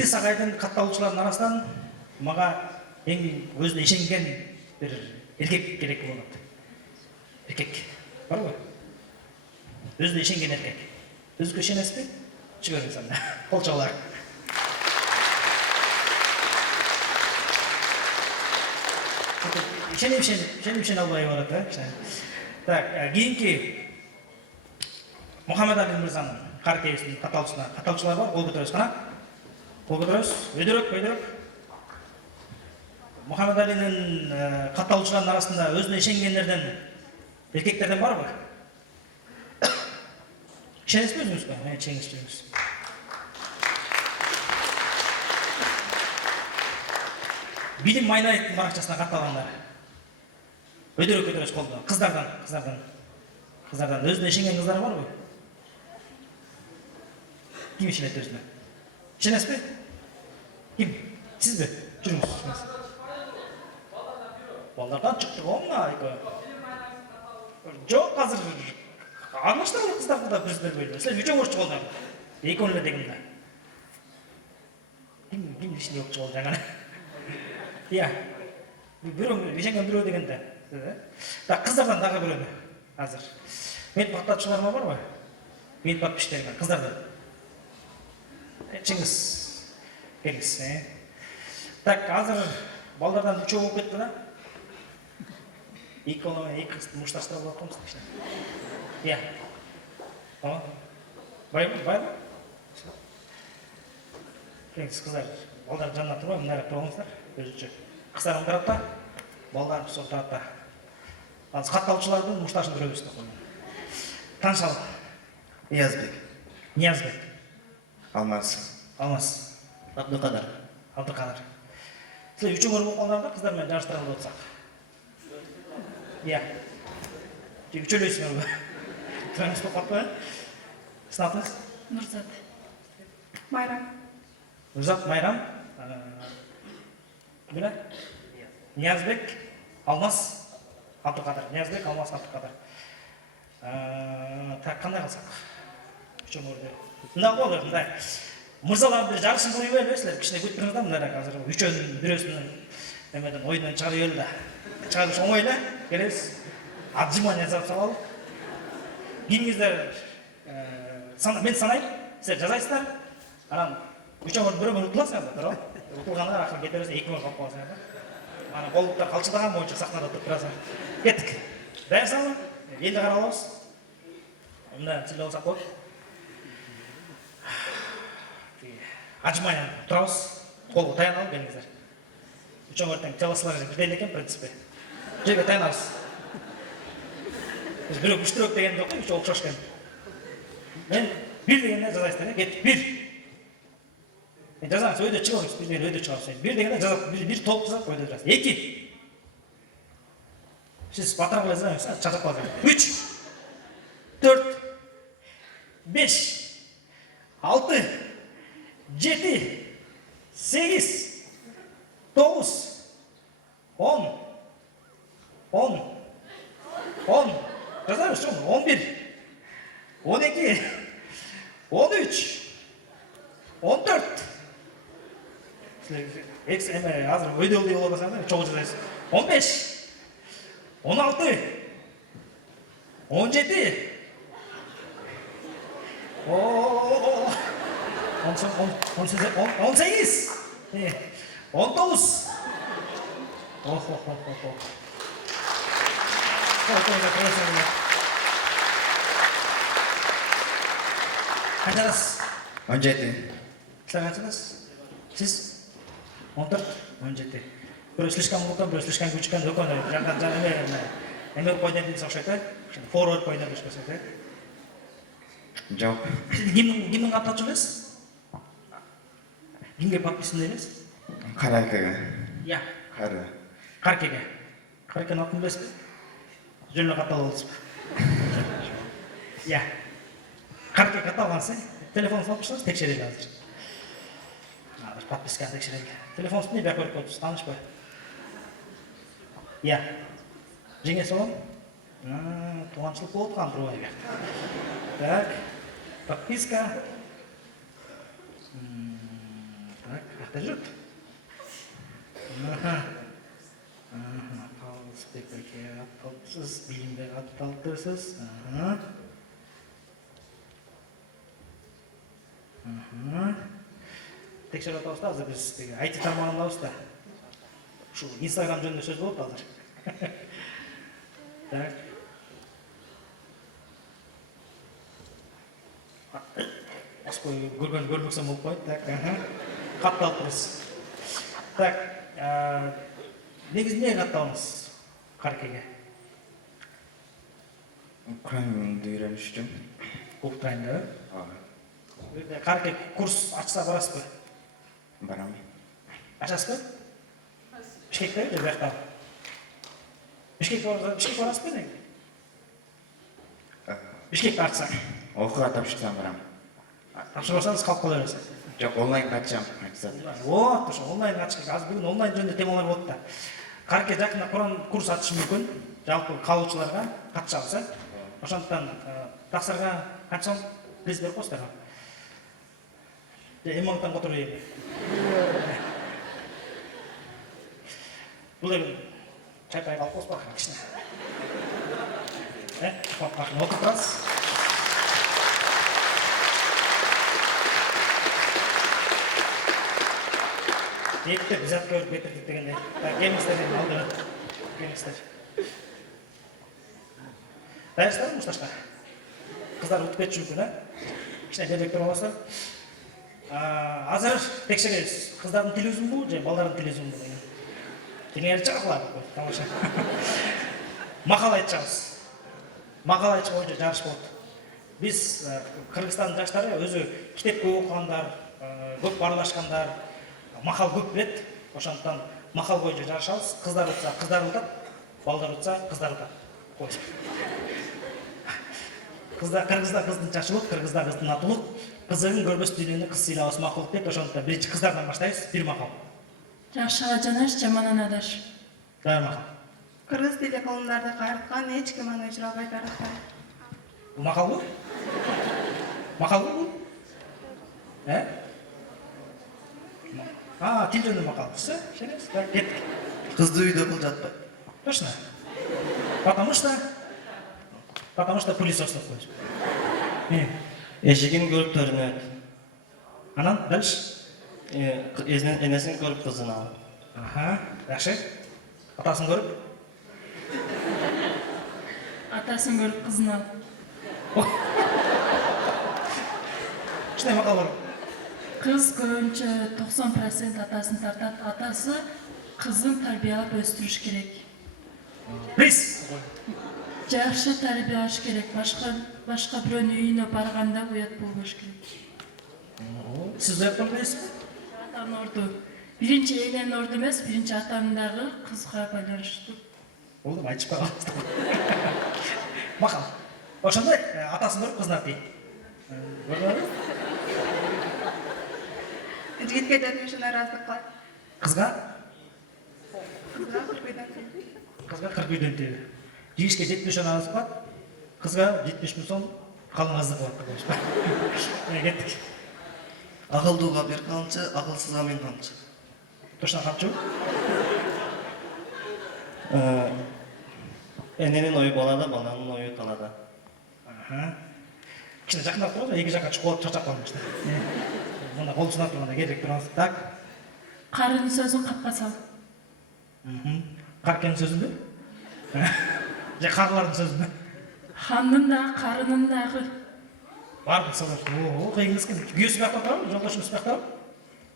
Битти Сагайдын катталуучулардын арасынан мага эң өзүнө ишенген бир эркек керек болот. Эркек барбы? Өзүнө ишенген эркек. Өзүгө ишенесизби? Чыгарыңыз анда. Кол чабуулар. Ишене албай барат, Так, кийинки Мухаммед Али мырзанын каркебисинин катталуучулар бар, кол көтөрөбүз кана. Кол көтөрөбүз. Өйдөрөк. Мухаммед Алинин катталуучуларынын арасында өзүнө ишенгендерден, эркектерден барбы? Ишенесизби өзүңүзгө? Ишенесиз. Билим Майнаевдин баракчасына катталгандар. Өйдөрөк көтөрөбүз колду. Кыздардан өзүнө ишенген кыздар барбы? Ким ишенет өзүнө? Ишенесизби? Ким? Сизби? Жүрүңүз. Балдардан чыкты го мына айкы. Жок, азыр армаштагы кыздарды да биз бербейбиз. Силер үчөө көрчү колдар. Экөөнү эле дегенде. Ким ишине окчу болду жаңа. Бирөө ишенген бирөө дегенде. Так, кыздардан дагы бирөө. Азыр. Мен паттатчыларыма барбы? Мен подписчилерге кыздардан. Чыңгыз. Келиңиз. Так, азыр балдардан үчөө болуп кетти да. Эки кыз мушташтырып алып атабыз кичине. Байбы? Келиңиз кыздар, балдар жанына турбай, мындай турыңыздар. Өзүнчө. Кыздарым тарапта, балдар сол тарапта. Азыр катталуучулардын мушташын көрөбүз да. Таанышалы. Ниязбек. Алмаз. Абдыкадыр. Силер үчөө болуп калгандар да, кыздар менен жарыштырып атсак. Үчөлөйсүңөрбү? Трансфер болуп калпы? Сынатыңыз? Нурзат. Майрам. Бирок Ниязбек, Алмаз, Абдыкадыр. Так, кандай кылсак? Үчөө көрдү. Мындай болду, мындай. Мырзалар бир жарышын кылып бербей силер, кичине көтөрүңүз да, мындай азыр үчөөнүн бирөөсүнүн эмеден оюндан чыгарып эле да. Чыгарыш оңой эле, келебиз. Отжимание жасап салалы. Кийиңиздер мен санайм, силер жазайсыздар. Анан үчөө бирөө утуласыңар, туура? Утулгандар акыры кетебиз, 2 миң калып каласыңар да. Анан колдуктар калчыдаган боюнча сахнада туруп турасыңар. Кеттик. Даярсыңарбы? Элди карап алабыз. Мына силер болсак болот. Отжимание турабыз. Колго таянабыз, келиңиздер. Үчөө тең жаласылар бирдей экен, принципи. Жерге таянабыз. Бирөө күчтүүрөөк деген жок, үчөө окшош экен. Мен бир дегенде жазайсыздар, кеттик. Бир. Жазаңыз, өйдө чыгабыз, биз менен өйдө чыгабыз. Бир дегенде жазып, бир топ жазып, өйдө жазасыз. 2. Сиз батырап жазасыз, чачап каласыз. 3. 4. 5. 6. 7. 8. 9. 10. Жазабыз, 11. 12. 13. 14. Азыр өйдөлдүй болуп атасыңар, чогуу жазасыз. 15. 16. 17. 18. 19. Kaçarız? 17. Sen kaçarız? Siz? 14? 17. Böyle слишком мукан, böyle слишком küçükkan yok onu. Emir koydan değil sakşaydı. Forward koydan değil sakşaydı. Жоқ. Kimin atlatıyorsunuz? Kimge patmışsın değiliz? Қаракеге. Ya. Қары. Karkege. Karkege'nin altını bilesiniz mi? Жөнлі қатал олысып. Ya. Karkege қаталғансы, telefon салып тұрсаңыз, текшерелі азыр. Подписка текшерелі. Телефон үстінде бәк көріп көтірсіз, таныш бай. Ya. Жеңе солым? Туғаншылық болып қан тұру айға. Так. Подписка. Так. Каякта жүрөт? Талысбек аке атталыпсыз, Билимбек атталыпсыз. Текшеріп атабыз да, азыр биз IT тармагындабыз да. Ушу Instagram жөнүндө сөз болуп азыр. Так. Аспой көрбөксөм болуп коет. Так, катталыппыз. Так, негизи эмнеге катталдыңыз Каркеге? Украин тілінде үйрениш үчүн. Украинда. Карке курс ачса барасызбы? Барам. Ачасызбы? Бишкекте же бияқта? Бишкек барасызбы неге? Бишкекте ачса. Окууга тапшырсам барам. Тапшырбасаңыз калып кала бересиз. Жок, онлайн катышам, айтсат. Вот, ошо онлайн ачыш керек. Азыр бүгүн онлайн жөнүндө темалар болот да. Карке жакында Куран курс ачышы мүмкүн. Жалпы калуучуларга катышабыз, Ошондуктан таксырга канча сом биз берип коесуздар. Эмоңтан которуп ийин. Бул эми чайпай калып коесузбу кичине. Отуруп турасыз. Жетті, біз атқа өріп кетірдік дегенде. Келіңіздер деген алдыра. Келіңіздер. Дайырсыздар ма Мұсташқа? Қыздар ұтып кетші мүмкін, кішкене директор боласыздар. Азыр текшеребиз. Қыздардың тілі үзүн бу, же балдардың тілі үзүн бу деген. Кеңер чакылар, тамаша. Мақал айтчабыз. Мақал айтчы боюнча жарыш болот. Биз Кыргызстандын жаштары өзү китеп көп окугандар, көп баарлашкандар, мақал көп білет, ошондуктан мақал боюнча жарышабыз. Кыздар утса кыздар утат, балдар утса кыздар утат. Кыргызда кыздын чачылык, кыргызда кыздын атылык, кызыгын көрбөс дүйнөнү кыз сыйлабыз макулдук деп, ошондуктан биринчи кыздардан баштайбыз. Бир макал. Жакшыга жанаш, жаманына адаш. Дайыр макал. Кыргыз тили коомдарды кайрыткан эч ким аны өчүрө албайт арактай. Бул макалбы? Макалбы бул? Тил жөнүндө макал. Все, кеттик. Кызды үйдө кыл жатпайт. Точно. Потому что пылесос деп коебуз. Эшигин көрүп төрүнөт. Анан дальше? Энесин көрүп кызын алып. Жакшы. Атасын көрүп? Атасын көрүп кызын алып. Кичине макал бар. Кыз көбүнчө 90% атасын тартат. Атасы кызын тарбиялап өстүрүш керек. Приз. Жакшы тарбиялаш керек. Башка бирөөнүн үйүнө барганда уят болбош керек. Сиз уяттан билесизби? Атанын орду. Биринчи эненин орду эмес, биринчи атанын дагы кызга байланыштуу. Болду, айтышпай калабыз. Макал. Ошондой атасын көрүп кызын артый. Көрдүңөрбү? Жигитке жетмиш нааразылык кылат. Кызга? Кызга 40 үйдөн тыйып. Кызга 40 үйдөн тыйып. Жигишке 70 нааразы кылат. Кызга 70 000 сом калың азды кылат деп коюшпа. Кеттик. Акылдууга бир камчы, акылсызга миң камчы. Точно камчыбы? Эненин ою балада, баланын ою талада. Кичине жакындап турабыз, эки жакка чукулуп чачап калмыш. Мында кол сунап турганда керек турабыз. Так. Карынын сөзүн капка сал. Каркенин сөзүнбү? Же карлардын сөзүнбү? Ханнын да, карынын дагы. Бардык салар. Кыйын экен. Күйөөсү бияқта турабы? Жолдошуңуз бияқта?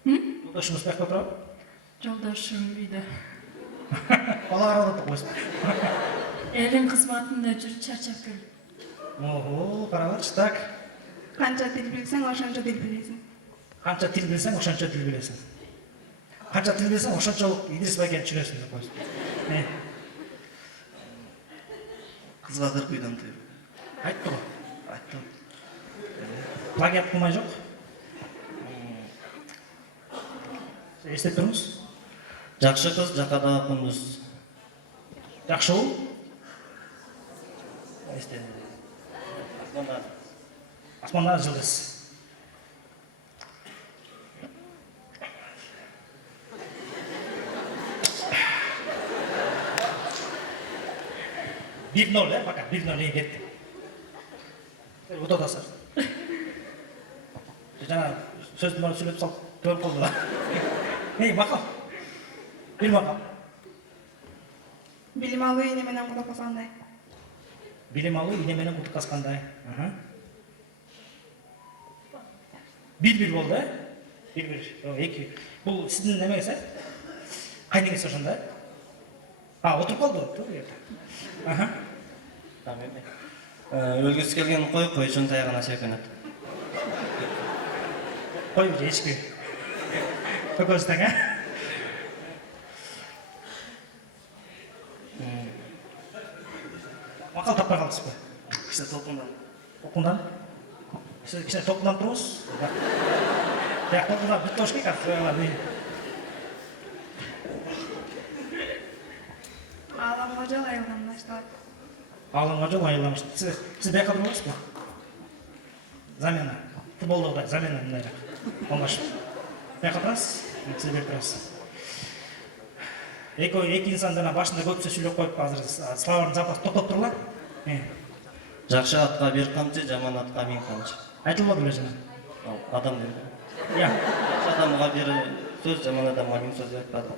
Жолдошуңуз бияқта турабы? Жолдошум үйдө. Бала каралып коесуз. Элин кызматында жүрүп чарчап келип. Караңарчы. Так. Канча тил билсең, ошончо тил билесиң. Канча тил билсең, ошончо тил билесиң. Канча тил билсең, ошончолук Идрис Байгени түшүнөсүң деп коесуз. Кызга 40 үйдөн тыйып. Айттым го. Айттым. Плагиат кылмай жок. Эстеп туруңуз. Жакшы кыз жакада күндүз. Жакшы ул. Асманда жылдыз. 1-0 ya, fakat 1-0 iyi gitti. Otodasın. Жаңа сөзді бара сөйлеп салып көріп қалды да. Мақал. Bir мақал. Билим алуу эне менен кулап калгандай. Билим алуу ине менен кулап каскандай. 1-1 болды, 1-1. 2. Бұл сіздің немеңіз, қайнеңіз ошонда? Отырып қалды. Өлгісі келген қойшын таяғына секінеді. Қой уже ешкі. Көкөздің, Мақал таппай қалдыңыз ба? Кіші толқындан. Толқындан? Сіз кішкене толқындан тұрыңыз. Толқындан бітті өшке қазір. Ааламга жол айылдан башталат. Алаңға жол айыламыш. Сіз бияққа тұрыңыз ба? Замена. Футболда замена мынайрақ. Оңғаш. Бияққа тұрасыз? Сіз бияққа тұрасыз. Екі инсан жана башында көпсі сүйлеп қойып қазір славардың запасы тоқтап тұрла. Жақшы атқа бір қамшы, жаман атқа мен қамшы. Айтылмады ма жана? Адам деді. Я. Адамға бір сөз, жаман адамға мен сөз айтпады.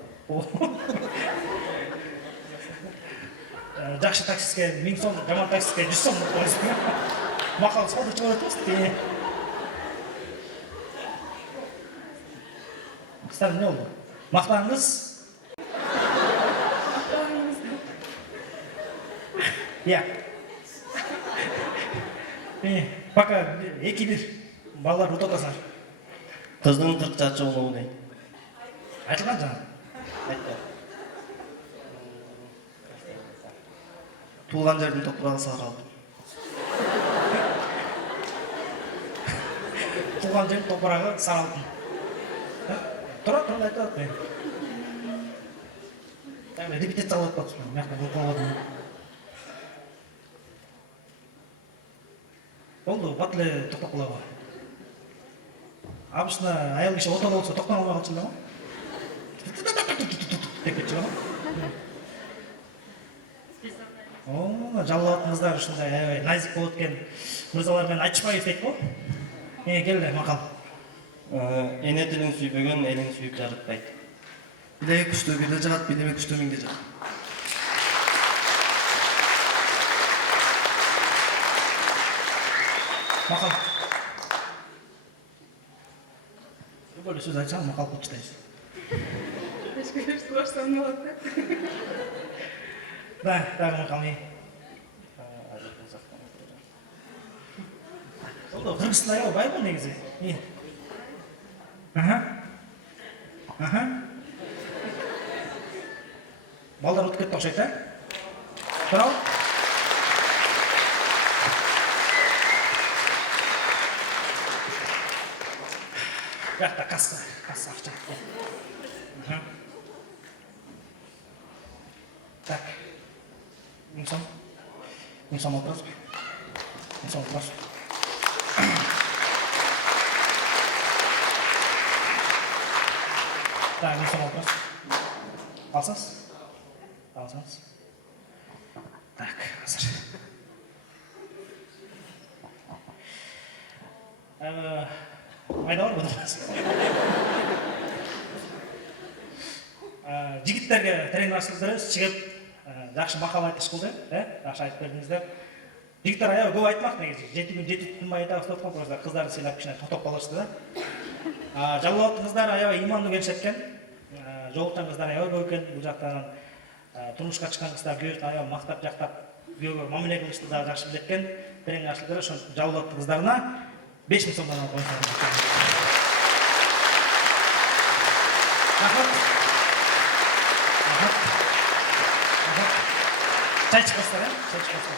Жақсы таксистке 1000 сом, жаман таксистке 100 сом қойсын. Мақал солды шығып өтесіз. Кыстар не oldu? Мақтаңыз? Ya. Пока 2-1. Балалар ұтатасыңдар. Қыздың 40 жасы болуы дейді. Айтылған жаңа. Айтты. Туылған жердің топырағы саралды. Туған жердің топырағы саралтын. Тұра айтады. Репетиция алып қалыпсың. Мияқта бұл қолғадың. Oldu, батлы тоқтап қалауға. Обычно аял киши отол болса тоқтап алмай қалчын ба? Деп кетчү ба? Жалбатыңыздар ушундай аябай назик болот экен. Мырзалар менен айтышпай кетет го. Келди, мақал. Эне тилин сүйбөгөн элин сүйүп жарытпайт. Білегі күшті бірде жағат, білеме күшті менде жағат. Мақал. Böyle söz açalım, maqal ko'chitaysiz. Ешкілер сылашсан болады. Дағы мақал не? Oldu, Kırgızlar ya, bay bu негізі. Балдар өтіп кетті ұқсайды, Тұрау? Жақта касса ақша. Так. Не сам вопрос. Так, не сам вопрос. Алсаңыз. Так, қазір. Майда бар бұдырмыз. Жігіттерге тренер ашылдырыз, шығып, жақшы мақал айтыш қылды, жақшы айтып бердіңіздер. Жігіттер аяғы көп айтмақ негізі, 7 күн 7 түн майда ұстатқан қойыздар, қыздарды сыйлап кішіне тоқтап қалышты да. Жалауатты қыздар аяғы иманды келшеткен, жолықтан қыздар аяғы көп екен, бұл жақтан тұрмышқа шыққан қыздар күйеуін аяғы мақтап жақтап, күйеуге мамиле қылышты да жақшы білеткен, тренер ашылдыры жалауатты қыздарына 5000 сомдан алып қойыңыздар. Çay çıkmasın.